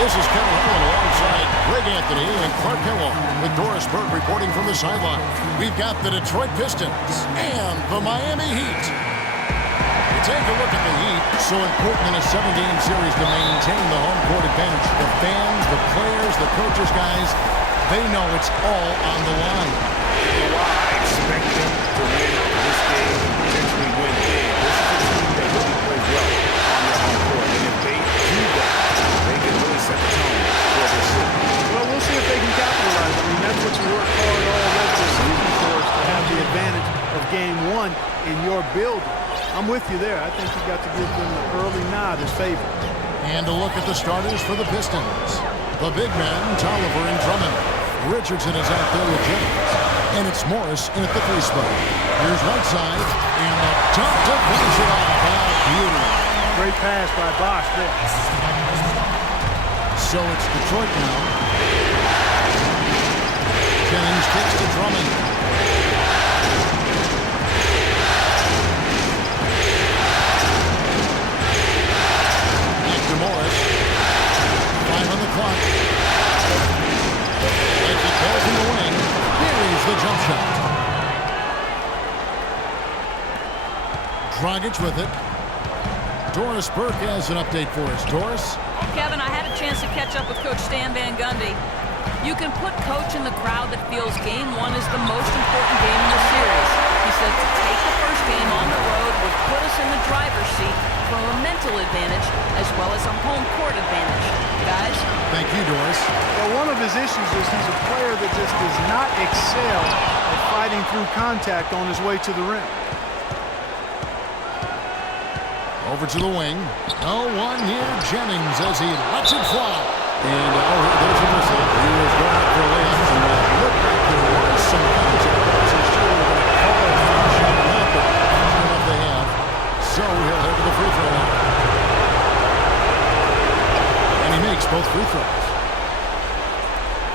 This is Kevin Holland alongside Greg Anthony and Clark Hillel with Doris Burke reporting from the sideline. We've got the Detroit Pistons and the Miami Heat. Take a look at the Heat. So important in a 7-game series to maintain the home court advantage. The fans, the players, the coaches, guys, they know it's all on the line. I expect them to win this game and potentially win big. This is a team that really plays well on their home court. And if they do that, they can really set the tone for this city. Well, we'll see if they can capitalize. I mean, that's what you work hard all regular season for, is to have the advantage of game one in your building. I'm with you there. I think you got to give them the early nod as favorites. And a look at the starters for the Pistons. The big men, Tolliver and Drummond. Richardson is out there with Jennings. And it's Morris in at the three spot. Here's Whiteside. And a dunk to finish it off. Beauty. Great pass by Bosch there. So it's Detroit now. Jennings kicks to Drummond. Morris. 5 on the clock. As it goes in the wing. Here's the jump shot. Dragic with it. Doris Burke has an update for us. Doris? Kevin, I had a chance to catch up with Coach Stan Van Gundy. You can put Coach in the crowd that feels game one is the most important game in the series. He said to take the first game on the road would put us in the driver's seat from a mental advantage as well as a home court advantage. Guys? Thank you, Doris. Well, one of his issues is he's a player that just does not excel at fighting through contact on his way to the rim. Over to the wing. Oh, one here, Jennings, as he lets it fly. And, there's a whistle. He was going up for a layup. And looked like there was some contact. I wasn't sure they were going to call it a foul shot or not, but sure enough they have. So he'll head to the free throw line. And he makes both free throws.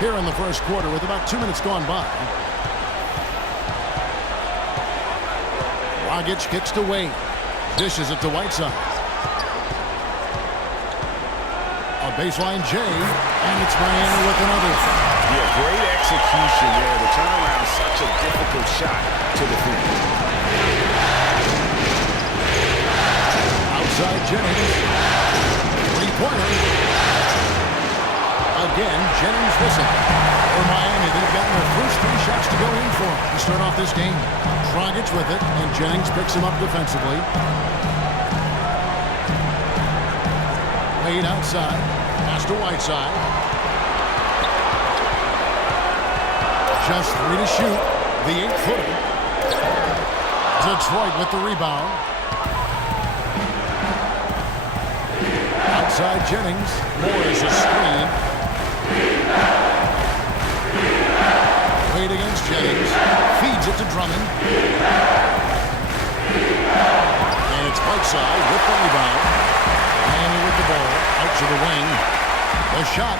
Here in the first quarter with about 2 minutes gone by. Dragic kicks to Wade. Dishes it to Whiteside. A baseline J, and it's Miami with another. Yeah, great execution there. The turnaround is such a difficult shot to defend. Outside Jennings. Three-pointer. Again, Jennings missing. For Miami, they've gotten their first 3 shots to go in for him to start off this game. Dragic with it, and Jennings picks him up defensively. Wade outside. Pass to Whiteside. Just 3 to shoot. The 8-footer. Detroit with the rebound. Outside Jennings. Morris a screen. Wade against Jennings. Feeds it to Drummond. And it's Whiteside with the rebound. Miami with the ball. Out to the wing. The shot.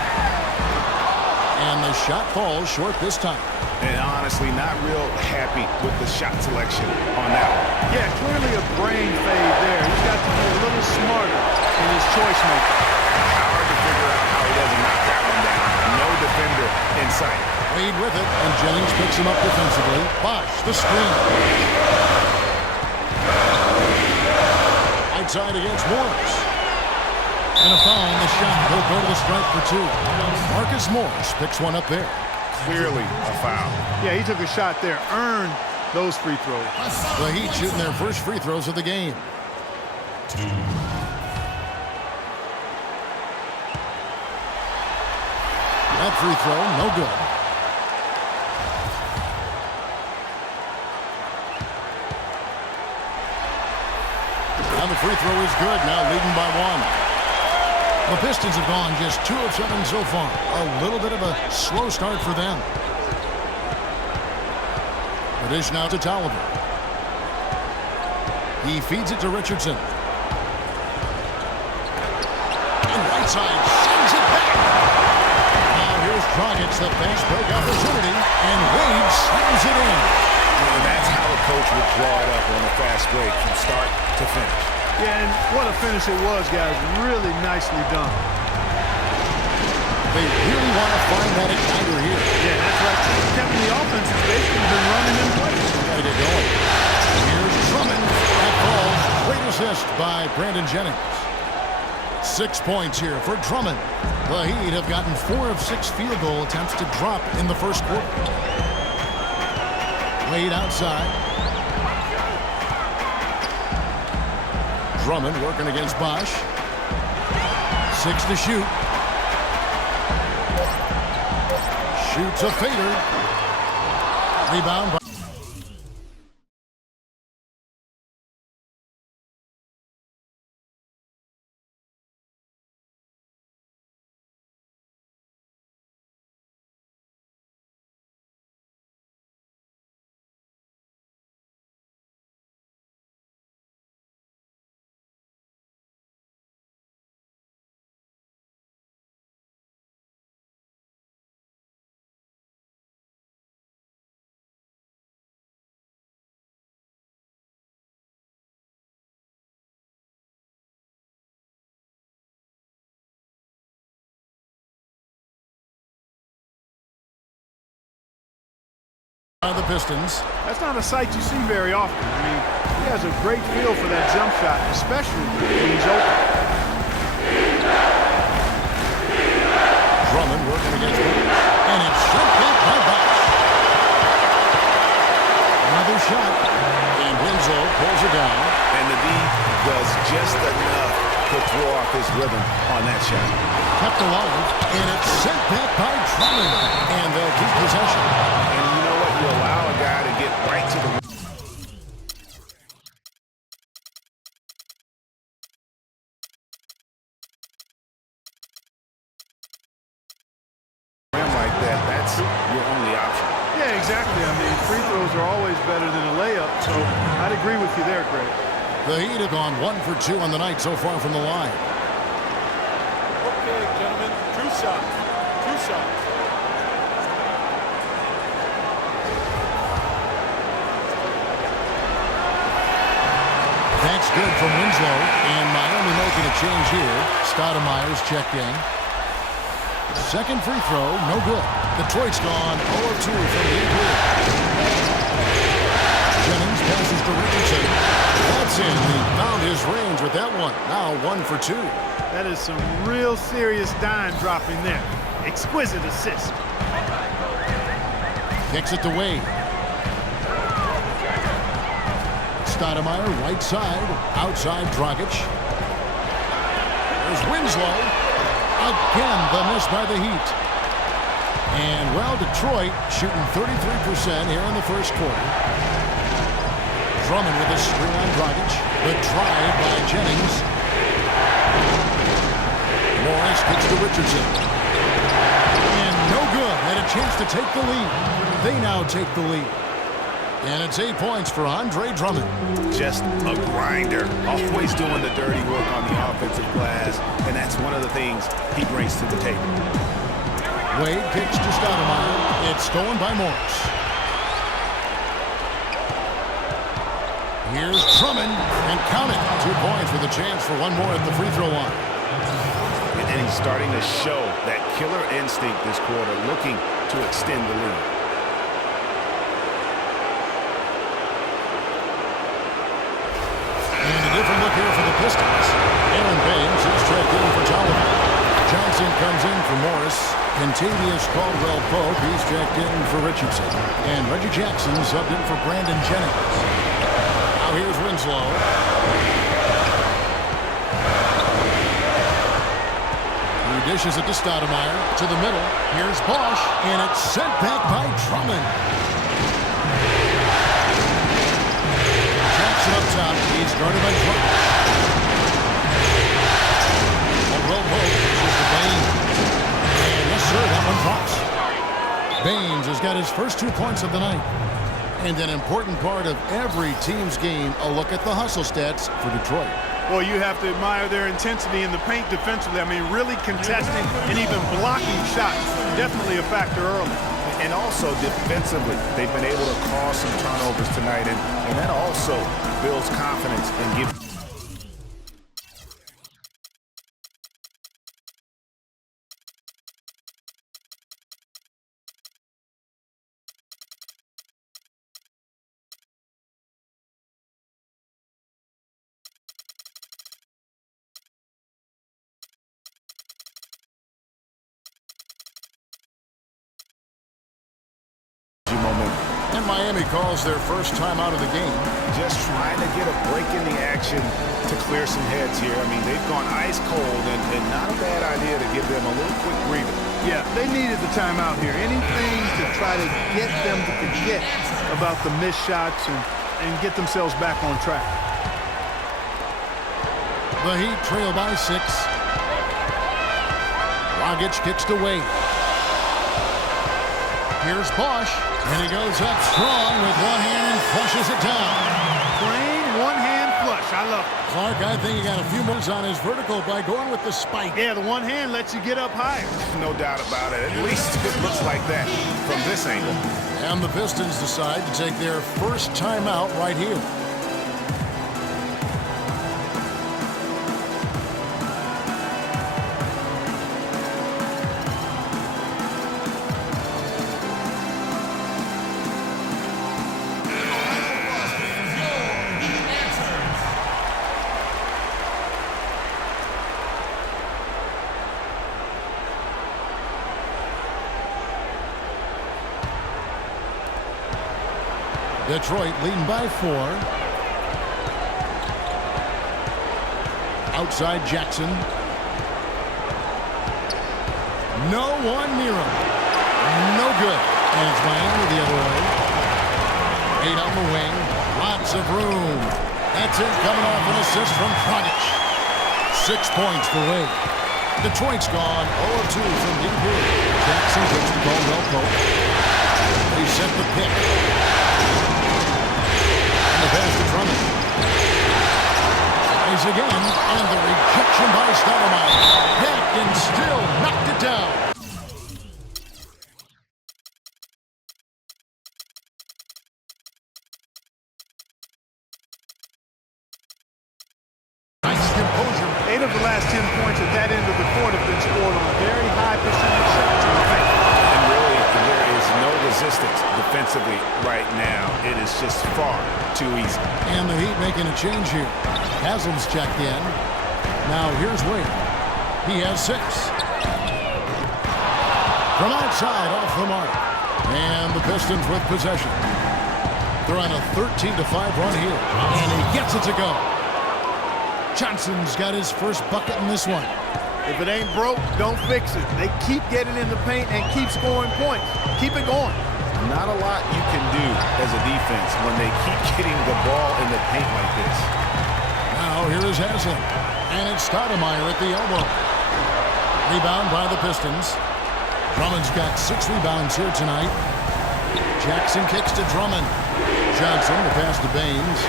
And the shot falls short this time. And honestly, not real happy with the shot selection on that one. Yeah, clearly a brain fade there. He's got to be a little smarter in his choice making. Hard to figure out how he doesn't knock that one down. No defender in sight. Wade with it, and Jennings picks him up defensively. Bosch, the screen. Outside against Morris. And a foul on the shot. He'll go to the strike for 2. Marcus Morris picks one up there. Clearly a foul. Yeah, he took a shot there. Earned those free throws. The Heat shooting their first free throws of the game. That free throw, no good. And the free throw is good, now leading by 1. The Pistons have gone just 2 of 7 so far. A little bit of a slow start for them. The dish now to Tolliver. He feeds it to Richardson. And Whiteside sends it back. Now here's Dragic, the fast break opportunity, and Wade slams it in. And that's how a coach would draw it up on a fast break from start to finish. Yeah, and what a finish it was, guys. Really nicely done. They really want to find that igniter here. Yeah, that's right. Kevin, the offense has basically been running in place. Got to get going. Here's Drummond. That falls. Great assist by Brandon Jennings. 6 points here for Drummond. The Heat have gotten 4 of 6 field goal attempts to drop in the first quarter. Wade outside. Drummond working against Bosch. 6 to shoot. Shoots a fader. Rebound by the Pistons. That's not a sight you see very often. I mean, he has a great feel for that jump shot, especially when he's open. Drummond working against Williams. And it's shot back by Bosch. Another shot. And Winslow pulls it down. And the D does just enough to throw off his rhythm on that shot. Kept alive. And it's sent back by Drummond. And they'll keep possession. And you know what? You allow a guy to get right to the rim like that. That's your only option. Yeah, exactly. I mean, free throws are always better than a layup, so I'd agree with you there, Greg. The Heat have gone 1 for 2 on the night so far from the line. Okay, gentlemen, two shots. Two shots. That's good from Winslow. And Miami making a change here. Stoudemire's checked in. Second free throw, no good. Detroit's gone 0 of 2 from deep here. Jennings passes to Richardson. That's in. He found his range with that one. Now 1 for 2. That is some real serious dime dropping there. Exquisite assist. Kicks it to Wade. Stoudemire, right side. Outside Dragic. There's Winslow. Again, the miss by the Heat. And, well, Detroit shooting 33% here in the first quarter. Drummond with a screen on Dragic. The drive by Jennings. Morris kicks to Richardson. And no good. Had a chance to take the lead. They now take the lead. And it's 8 points for Andre Drummond. Just a grinder. Always doing the dirty work on the offensive glass. And that's one of the things he brings to the table. Wade kicks to Stoudemire. It's stolen by Morris. Here's Drummond. And count it. 2 points with a chance for one more at the free throw line. And he's starting to show that killer instinct this quarter, looking to extend the lead. Different look here for the Pistons. Aaron Baines is checked in for Tolliver. Johnson comes in for Morris. Contavious Caldwell-Pope, he's checked in for Richardson. And Reggie Jackson subbed in for Brandon Jennings. Now here's Winslow. He dishes it to Stoudemire. To the middle. Here's Bosch. And it's sent back by Drummond. Up top, he's guarded by Drummond. Caldwell-Pope pushes to Baines. And yes, sir, that one drops. Baines has got his first 2 points of the night. And an important part of every team's game, a look at the hustle stats for Detroit. Well, you have to admire their intensity in the paint defensively. I mean, really contesting and even blocking shots. Definitely a factor early. And also defensively, they've been able to cause some turnovers tonight, and that also builds confidence and gives And Miami calls their first time out of the game. Just trying to get a break in the action to clear some heads here. I mean, they've gone ice cold, and not a bad idea to give them a little quick breather. Yeah, they needed the timeout here. Anything to try to get them to forget about the missed shots and get themselves back on track. The Heat trail by 6. Dragic kicks to Wade. Here's Bosch, and he goes up strong with one hand and flushes it down. Plain one-hand flush. I love it. Clark, I think he got a few moves on his vertical by going with the spike. Yeah, the one hand lets you get up higher. No doubt about it. At least it looks like that from this angle. And the Pistons decide to take their first timeout right here. Detroit leading by 4. Outside Jackson. No one near him. No good. And it's Miami the other way. 8 on the wing. Lots of room. That's it, coming off an assist from Dragic. 6 points for Wade. Detroit's gone 0-2 from deep here. Jackson gets the ball well poked. They set the pick. The pass to Drummond. Tries again, and the rejection by Stoudemire. Heck, and still knocked it down. Nice composure. 8 of the last 10 points at that end of the court have been scored on very high percentage shots in the paint. And really, there is no resistance defensively right now. It is just far too easy. And the Heat making a change here. Haslam's checked in. Now here's Wade. He has 6. From outside, off the mark. And the Pistons with possession. They're on a 13-5 run here. And he gets it to go. Johnson's got his first bucket in this one. If it ain't broke, don't fix it. They keep getting in the paint and keep scoring points. Keep it going. Not a lot you can do as a defense when they keep getting the ball in the paint like this. Now here is Haslam. And it's Stoudemire at the elbow. Rebound by the Pistons. Drummond's got 6 rebounds here tonight. Jackson kicks to Drummond. Johnson, the pass to Baines.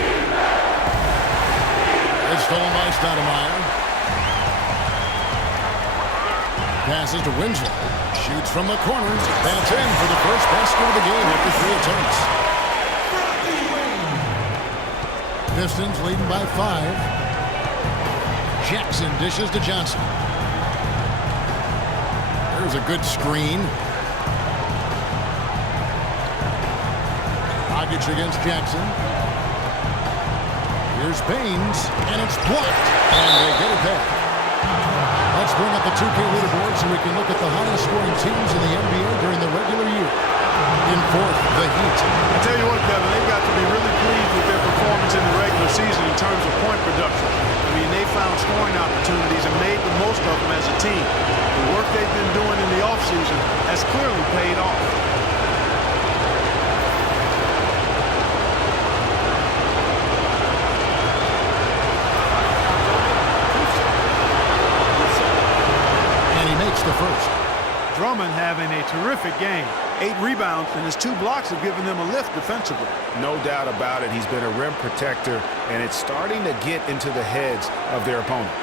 It's stolen by Stoudemire. Passes to Winslow. Shoots from the corners. That's in for the first basket of the game after 3 attempts. Pistons leading by 5. Jackson dishes to Johnson. There's a good screen. Dragic against Jackson. Here's Baines, and it's blocked. And they get it back. Let's bring up the 2K leaderboard so we can look at the highest scoring teams in the NBA during the regular year. In 4th, the Heat. I tell you what, Kevin, they've got to be really pleased with their performance in the regular season in terms of point production. I mean, they found scoring opportunities and made the most of them as a team. The work they've been doing in the offseason has clearly paid off. The first. Drummond having a terrific game. 8 rebounds, and his 2 blocks have given them a lift defensively. No doubt about it. He's been a rim protector, and it's starting to get into the heads of their opponent.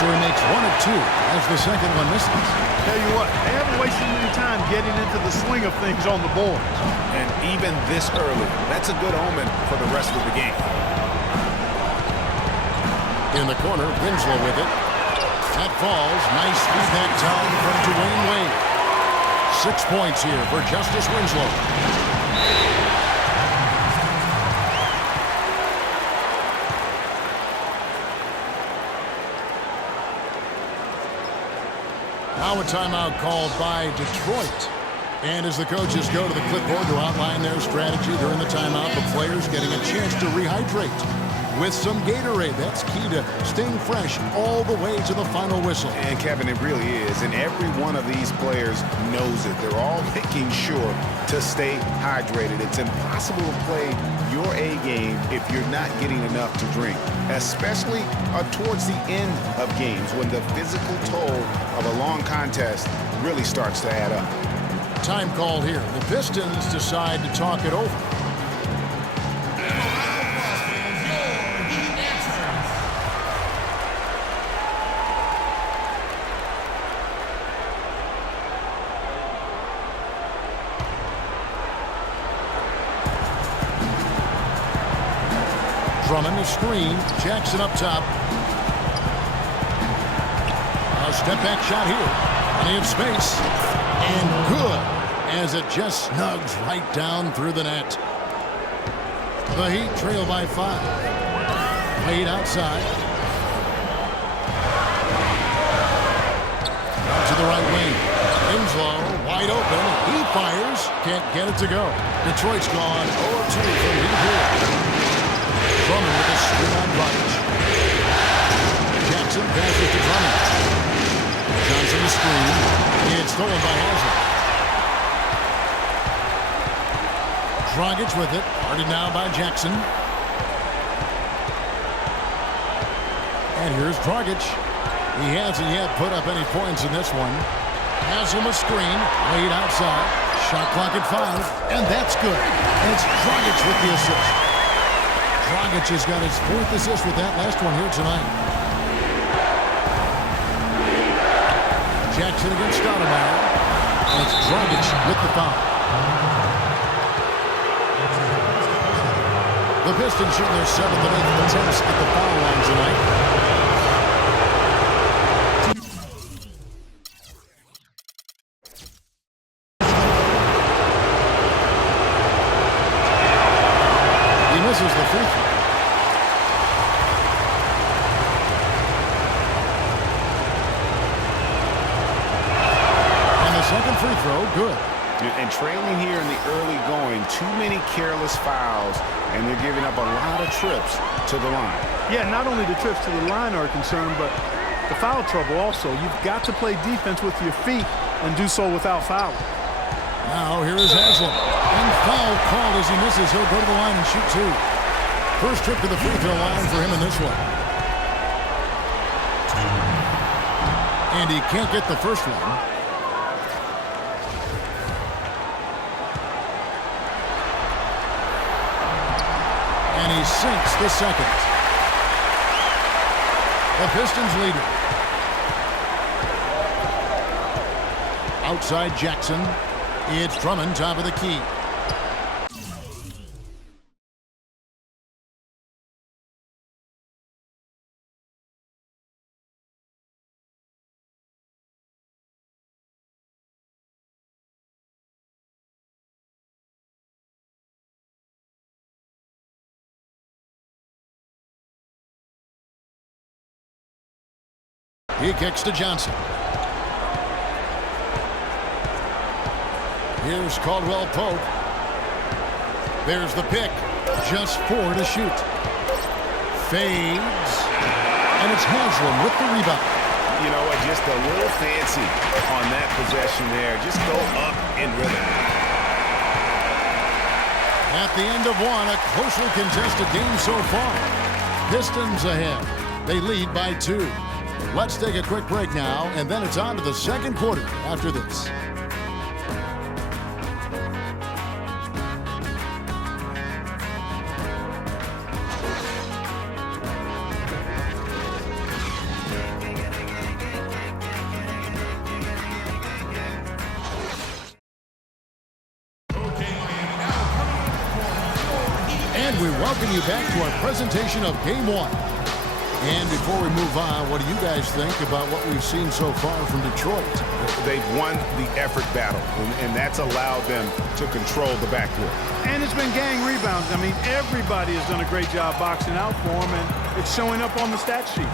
So he makes 1 of 2 as the second one misses. Tell you what, they haven't wasted any time getting into the swing of things on the board. And even this early, that's a good omen for the rest of the game. In the corner, Winslow with it. That falls. Nice feedback time from Dwayne Wade. 6 points here for Justice Winslow. Now a timeout called by Detroit. And as the coaches go to the clipboard to outline their strategy during the timeout, the players getting a chance to rehydrate with some Gatorade. That's key to staying fresh all the way to the final whistle. And, Kevin, it really is. And every one of these players knows it. They're all making sure to stay hydrated. It's impossible to play your A game if you're not getting enough to drink, especially towards the end of games when the physical toll of a long contest really starts to add up. Time called here. The Pistons decide to talk it over. Drummond, a screen. Jackson up top. A step-back shot here. Plenty of space. And good, as it just snugs right down through the net. The Heat trail by 5. Played outside. Out to the right wing. Winslow, wide open. He fires. Can't get it to go. Detroit's gone 0-2 from deep here. Drummond with a screen on Dragic. Jackson passes to Drummond. Johnson the screen. It's stolen by Haslam. Dragic with it. Guarded now by Jackson. And here's Dragic. He hasn't yet put up any points in this one. Haslam a screen. Laid outside. Shot clock at 5. And that's good. And it's Dragic with the assist. Dragic has got his 4th assist with that last one here tonight. Jackson against Stoudemire. And it's Dragic with the foul. The Pistons shooting their 7th and 8th attempts at the foul line tonight. He misses the free throw. Second free throw, good. And trailing here in the early going, too many careless fouls, and they're giving up a lot of trips to the line. Yeah, not only the trips to the line are a concern, but the foul trouble also. You've got to play defense with your feet and do so without fouling. Now here is Haslam. And foul called as he misses. He'll go to the line and shoot 2. First trip to the free throw line for him in this one. And he can't get the first one. And he sinks the second. The Pistons lead it. Outside Jackson. It's Drummond, top of the key. He kicks to Johnson. Here's Caldwell Pope. There's the pick. Just 4 to shoot. Fades. And it's Haslam with the rebound. You know what? Just a little fancy on that possession there. Just go up in rhythm. At the end of one, a closely contested game so far. Pistons ahead. They lead by 2. Let's take a quick break now, and then it's on to the second quarter after this. And we welcome you back to our presentation of Game 1. And before we move on, what do you guys think about what we've seen so far from Detroit? They've won the effort battle, and that's allowed them to control the backcourt. And it's been gang rebounds. I mean, everybody has done a great job boxing out for them, and it's showing up on the stat sheet.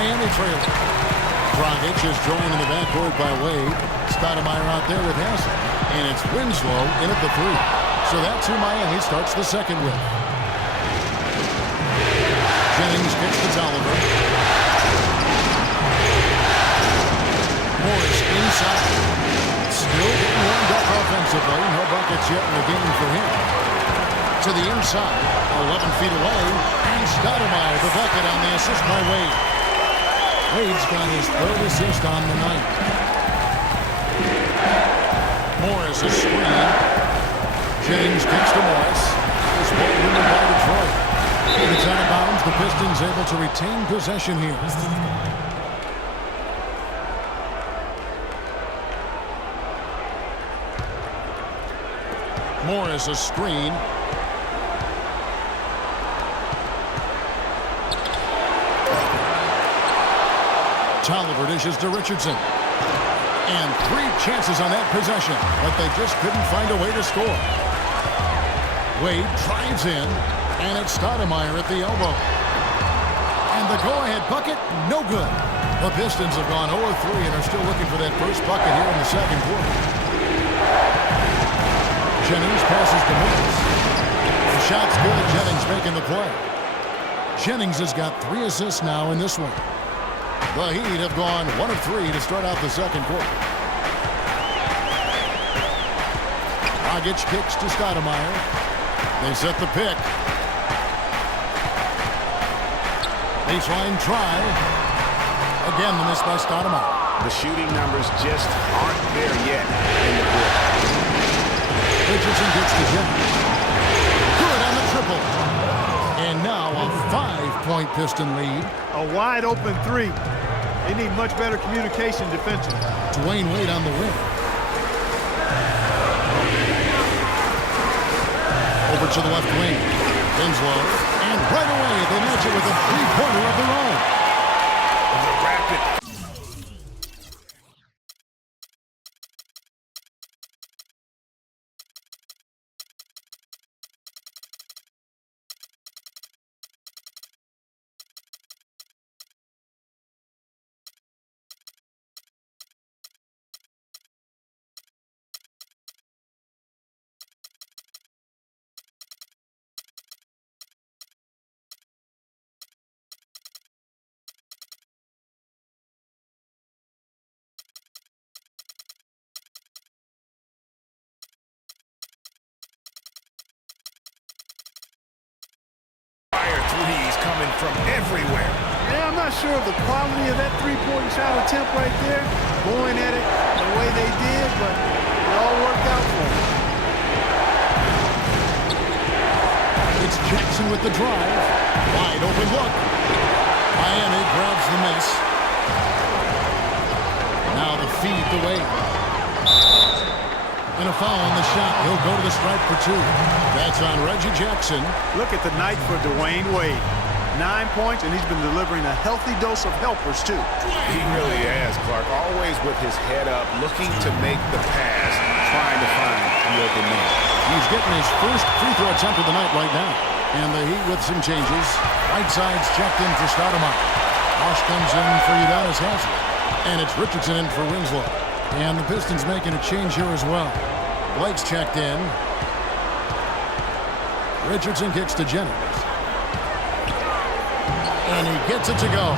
Miami trailing. Dragic is joined in the backcourt by Wade. Stoudemire out there with Hassel. And it's Winslow in at the 3. So that's who Miami starts the second with. Jennings kicks to Tolliver. Morris inside. Still getting warmed up offensively. No buckets yet in the game for him. To the inside. 11 feet away. And Stoudemire the bucket on the assist by Wade. Wade's got his 3rd assist on the night. Morris is screened. Jennings kicks to Morris. This ball winning by Detroit. It's out of bounds. The Pistons able to retain possession here. Morris a screen. Tolliver dishes to Richardson. And 3 chances on that possession, but they just couldn't find a way to score. Wade drives in, and it's Stoudemire at the elbow. And the go-ahead bucket, no good. The Pistons have gone 0-3 and are still looking for that first bucket here in the second quarter. Jennings passes to Morris. The shot's good. Jennings making the play. Jennings has got 3 assists now in this one. The Heat have gone 1 of 3 to start out the second quarter. Dragic kicks to Stoudemire. They set the pick. Baseline try. Again, the miss by Stoudemire. The shooting numbers just aren't there yet in the quarter. Richardson gets to Jennings. Good on the triple. And now a 5-point Piston lead. A wide open 3. They need much better communication defensively. Dwayne Wade on the wing. Over to the left wing. Winslow. And right away they match it with a 3-pointer of their own. The rapid. Threes coming from everywhere. Yeah, I'm not sure of the quality of that 3-point shot attempt right there. Going at it the way they did, but it all worked out for them. It's Jackson with the drive. Wide open look. Miami grabs the miss. Now the feed to Wade. And a foul on the shot. He'll go to the stripe for 2. That's on Reggie Jackson. Look at the night for Dwayne Wade. 9 points, and he's been delivering a healthy dose of helpers, too. He really has, Clark. Always with his head up, looking to make the pass, trying to find the open man. He's getting his first free throw attempt of the night right now. And the Heat with some changes. Right side's checked in for Stoudemire. Bosch comes in for Udonis Haslem. And it's Richardson in for Winslow. And the Pistons making a change here as well. Blake's checked in. Richardson kicks to Jennings. And he gets it to go.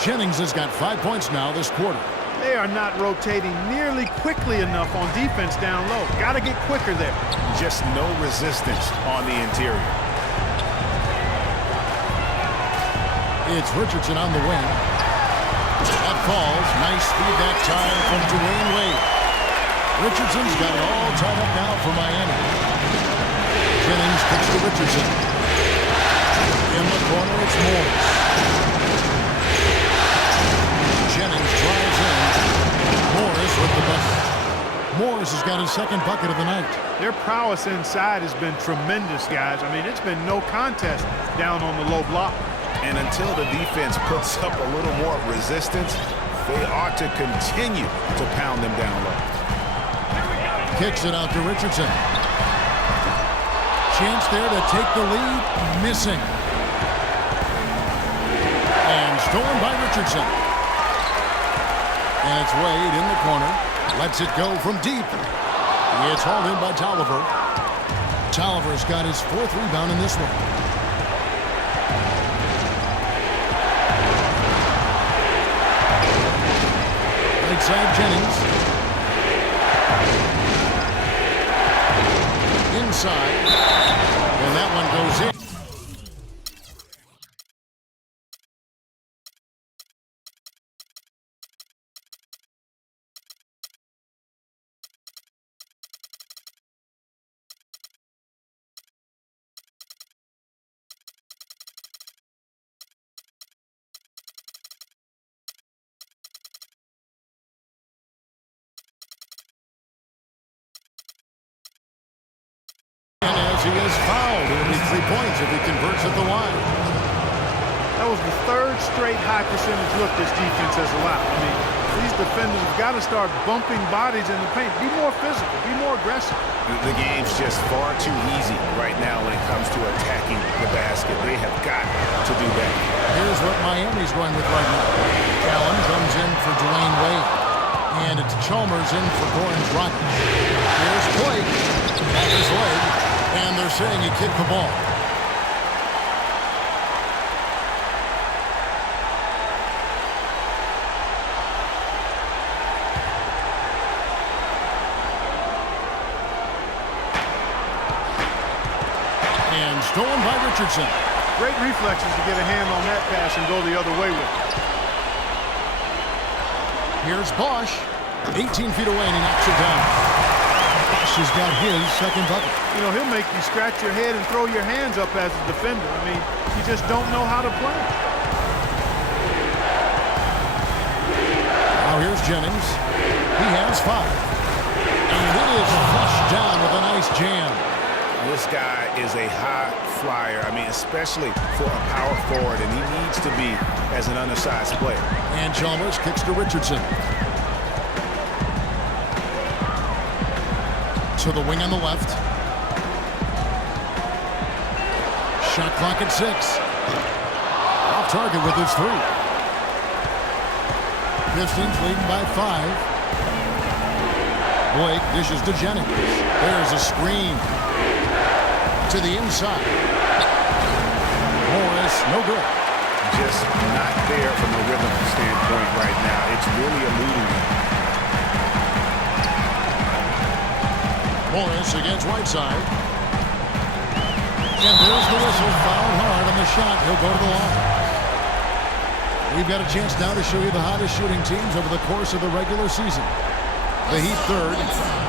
Jennings has got 5 points now this quarter. They are not rotating nearly quickly enough on defense down low. Got to get quicker there. Just no resistance on the interior. It's Richardson on the wing. That falls. Nice feed that time from Dwayne Wade. Richardson's got it all tied up now for Miami. Jennings kicks to Richardson. In the corner, it's Morris. Jennings drives in. Morris with the bucket. Morris has got his second bucket of the night. Their prowess inside has been tremendous, guys. I mean, it's been no contest down on the low block. And until the defense puts up a little more resistance, they ought to continue to pound them down low. Kicks it out to Richardson. Chance there to take the lead. Missing. And stolen by Richardson. And it's Wade in the corner. Lets it go from deep. It's hauled in by Tolliver. Tolliver's got his 4th rebound in this one. Right side, Jennings. Inside. And that one goes in. He is fouled. It'll be 3 points if he converts at the line. That was the 3rd straight high percentage look this defense has allowed. I mean, these defenders have got to start bumping bodies in the paint. Be more physical. Be more aggressive. The game's just far too easy right now when it comes to attacking the basket. They have got to do that. Here's what Miami's going with right now. Allen comes in for Dwayne Wade. And it's Chalmers in for Goran Dragic. Here's Blake off his leg. And they're saying he kicked the ball. And stolen by Richardson. Great reflexes to get a hand on that pass and go the other way with it. Here's Bosch. 18 feet away and he knocks it down. Bosch has got his 2nd bucket. You know, he'll make you scratch your head and throw your hands up as a defender. I mean, you just don't know how to play. Now here's Jennings. He has 5. And it is flushed down with a nice jam. This guy is a high flyer. I mean, especially for a power forward, and he needs to be as an undersized player. And Chalmers kicks to Richardson. To the wing on the left. Shot clock at 6. Off target with his 3. Pistons leading by 5. Blake dishes to Jennings. There's a screen. To the inside. Morris, no good. Just not there from a rhythm standpoint right now. It's really eluding him. Morris against Whiteside. And there's the whistle. Fouled hard on the shot. He'll go to the line. We've got a chance now to show you the hottest shooting teams over the course of the regular season. The Heat 3rd.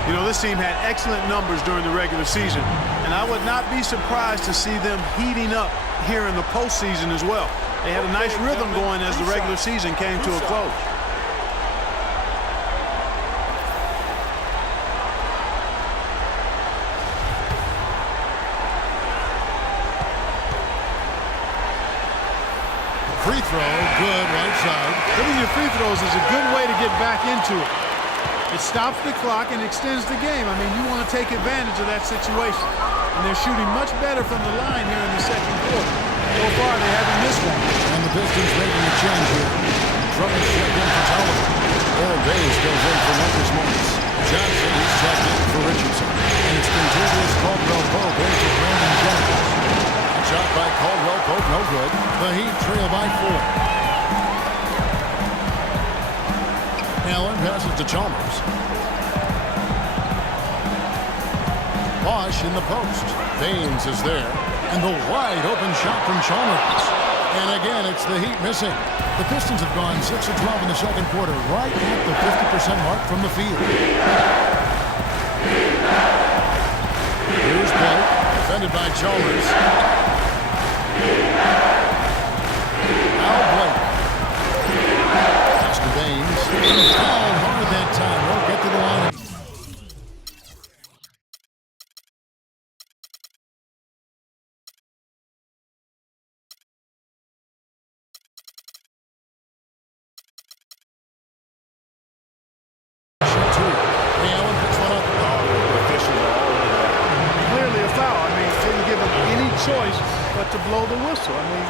You know, this team had excellent numbers during the regular season, and I would not be surprised to see them heating up here in the postseason as well. They had a nice rhythm going as the regular season came to a close. Free throw, good, right side. Hitting your free throws is a good way to get back into it. It stops the clock and extends the game. I mean, you want to take advantage of that situation. And they're shooting much better from the line here in the 2nd quarter. So far, they haven't missed one. And the Pistons making a change here. Drummond checked in for Tolliver. Aaron Bays goes in for Marcus Morris. Johnson is checked in for Richardson. And it's Contagious Caldwell-Pope in for Brandon Jennings. Shot by Caldwell-Pope, no good. The Heat trail by 4. Allen passes to Chalmers. Bosch in the post. Baines is there. And the wide open shot from Chalmers. And again, it's the Heat missing. The Pistons have gone 6 of 12 in the 2nd quarter, right at the 50% mark from the field. Here's Blake, defended by Chalmers. Now Blake. Pass to Baines. Fouled hard that time. Won't get to the line. Choice but to blow the whistle. I mean,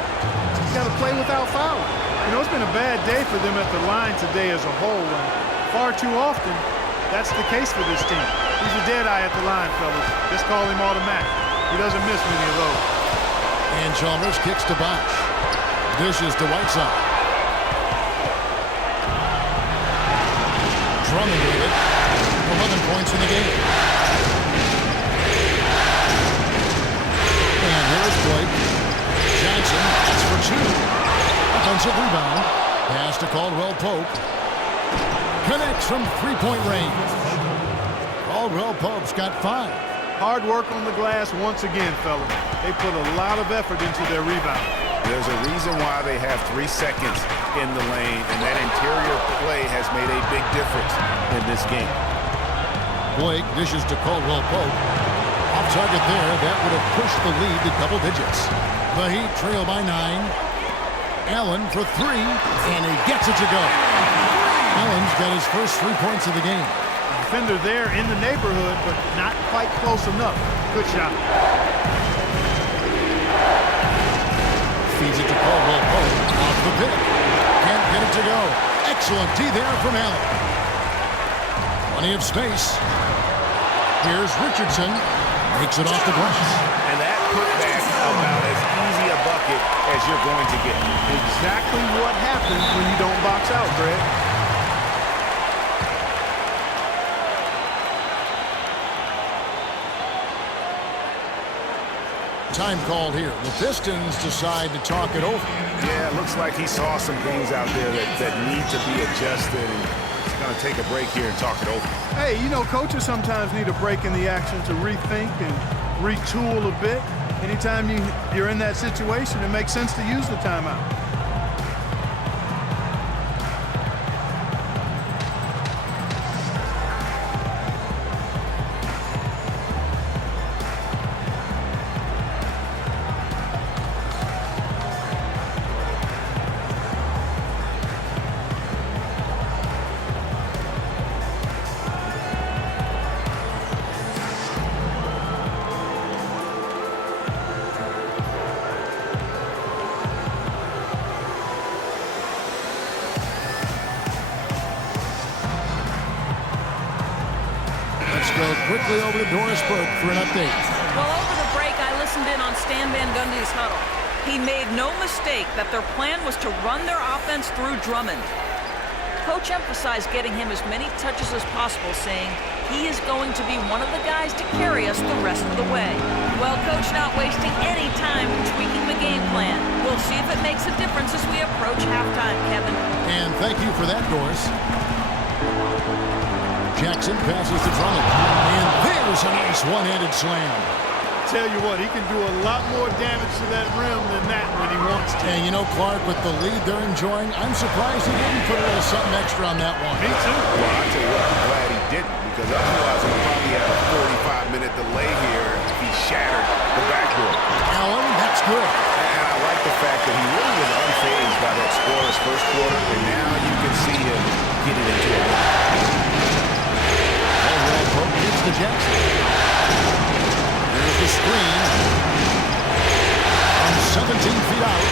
you got to play without fouling. You know, it's been a bad day for them at the line today as a whole, and far too often, that's the case for this team. He's a dead eye at the line, fellas. Just call him automatic. He doesn't miss many of those. And Chalmers kicks to Bosch. Dishes to Whiteside. Drummond with it. 11 points in the game. And here's Blake. Johnson, that's for 2. Offensive rebound. Pass to Caldwell Pope. Connects from three-point range. Caldwell Pope's got 5. Hard work on the glass once again, fellas. They put a lot of effort into their rebound. There's a reason why they have 3 seconds in the lane, and that interior play has made a big difference in this game. Blake dishes to Caldwell Pope. Off target there. That would have pushed the lead to double digits. The Heat trail by 9. Allen for 3, and he gets it to go. Allen's got his first 3 points of the game. Defender there in the neighborhood, but not quite close enough. Good shot. Feeds it to Caldwell Pope. Off the pick. Can't get it to go. Excellent D there from Allen. Plenty of space. Here's Richardson. Makes it off the glass. And that putback about as easy a bucket as you're going to get. Exactly what happens when you don't box out, Greg. Time called here. The Pistons decide to talk it over. Yeah, it looks like he saw some things out there that need to be adjusted, and he's going to take a break here and talk it over. Hey, you know, coaches sometimes need a break in the action to rethink and retool a bit. Anytime you're in that situation, it makes sense to use the timeout. Go quickly over to Doris Burke for an update. Well, over the break, I listened in on Stan Van Gundy's huddle. He made no mistake that their plan was to run their offense through Drummond. Coach emphasized getting him as many touches as possible, saying he is going to be one of the guys to carry us the rest of the way. Well, Coach not wasting any time tweaking the game plan. We'll see if it makes a difference as we approach halftime, Kevin. And thank you for that, Doris. Jackson passes to Drummond. And there's a nice one-handed slam. Tell you what, he can do a lot more damage to that rim than that when he wants to. And you know, Clark, with the lead they're enjoying, I'm surprised he didn't put a little something extra on that one. Me too. Well, I tell you what, I'm glad he didn't, because otherwise we probably had a 45-minute delay here if he shattered the backboard. Allen, that's good. And I like the fact that he really was unfazed by that scoreless first quarter, and now you can see him getting into a run. Pope gets to Jackson. There's the screen. From 17 feet out.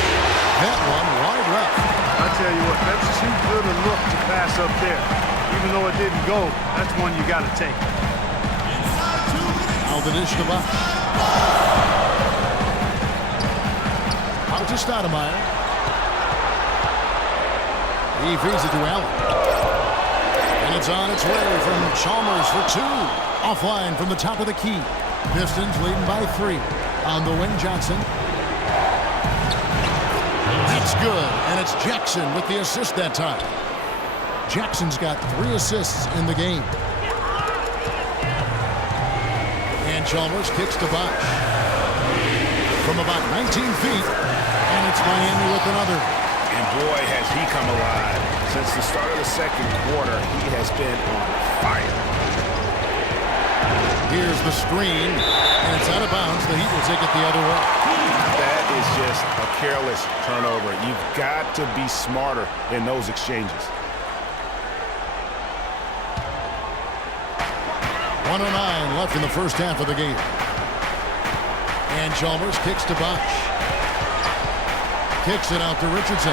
That one wide left. I tell you what, that's too good a look to pass up there. Even though it didn't go, that's one you got to take. Now the dish to Buck. Out to Stoudemire. He feeds it to Allen. And it's on its way from Chalmers for 2. Offline from the top of the key. Pistons leading by 3. On the wing, Johnson. That's good. And it's Jackson with the assist that time. Jackson's got 3 assists in the game. And Chalmers kicks to Bosch. From about 19 feet. And it's Miami with another. And boy, has he come alive. Since the start of the second quarter, he has been on fire. Here's the screen, and it's out of bounds. The Heat will take it the other way. That is just a careless turnover. You've got to be smarter in those exchanges. 1:09 left in the first half of the game. And Chalmers kicks to Bosch. Kicks it out to Richardson.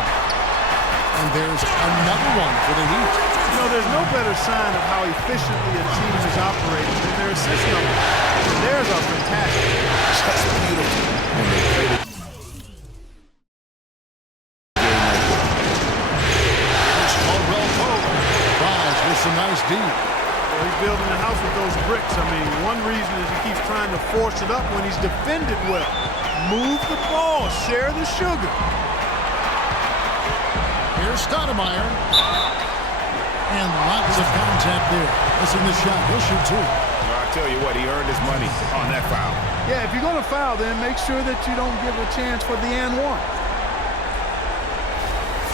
And there's another one for the Heat. You know, there's no better sign of how efficiently a team is operating than their assist numbers. Theirs are fantastic. Just beautiful. And they played it. Here's Caldwell Pope. Buys with some nice D. Well, he's building a house with those bricks. I mean, one reason is he keeps trying to force it up when he's defended well. Move the ball. Share the sugar. Here's Stoudemire. And lots of contact there. Missing the shot. He'll shoot two. Well, I tell you what, he earned his money on that foul. Yeah, if you're going to foul, then make sure that you don't give a chance for the and one.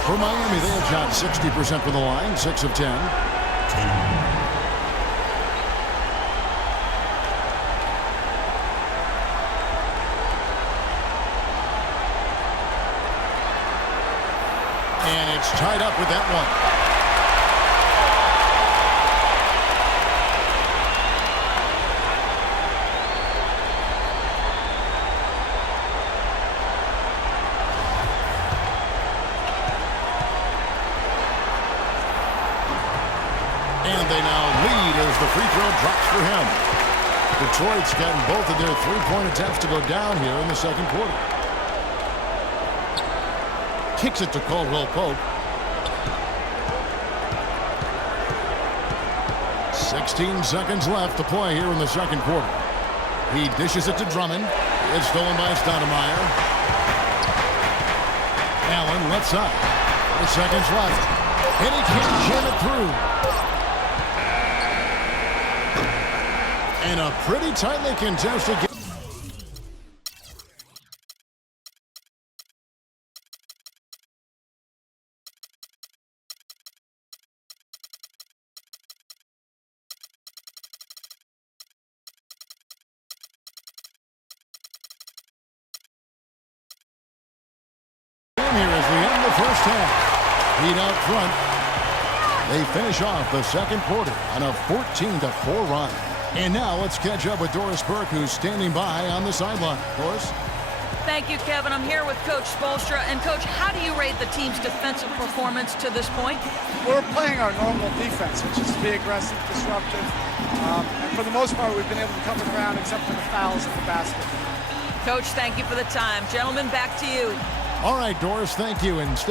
For Miami, they have shot 60% from the line, 6 of 10. And it's tied up with that one. And they now lead as the free throw drops for him. Detroit's gotten both of their three-point attempts to go down here in the second quarter. Kicks it to Caldwell Pope. 16 seconds left to play here in the second quarter. He dishes it to Drummond. It's stolen by Stoudemire. Allen left side. 4 seconds left. And he can't jam it through. And a pretty tightly contested game. Here as we end the first half. Heat out front. They finish off the second quarter on a 14-4 run. And now let's catch up with Doris Burke, who's standing by on the sideline. Doris? Thank you, Kevin. I'm here with Coach Spoelstra. And, Coach, how do you rate the team's defensive performance to this point? We're playing our normal defense, which is to be aggressive, disruptive. And for the most part, we've been able to cover the ground except for the fouls at the basket. Coach, thank you for the time. Gentlemen, back to you. All right, Doris, thank you. And stay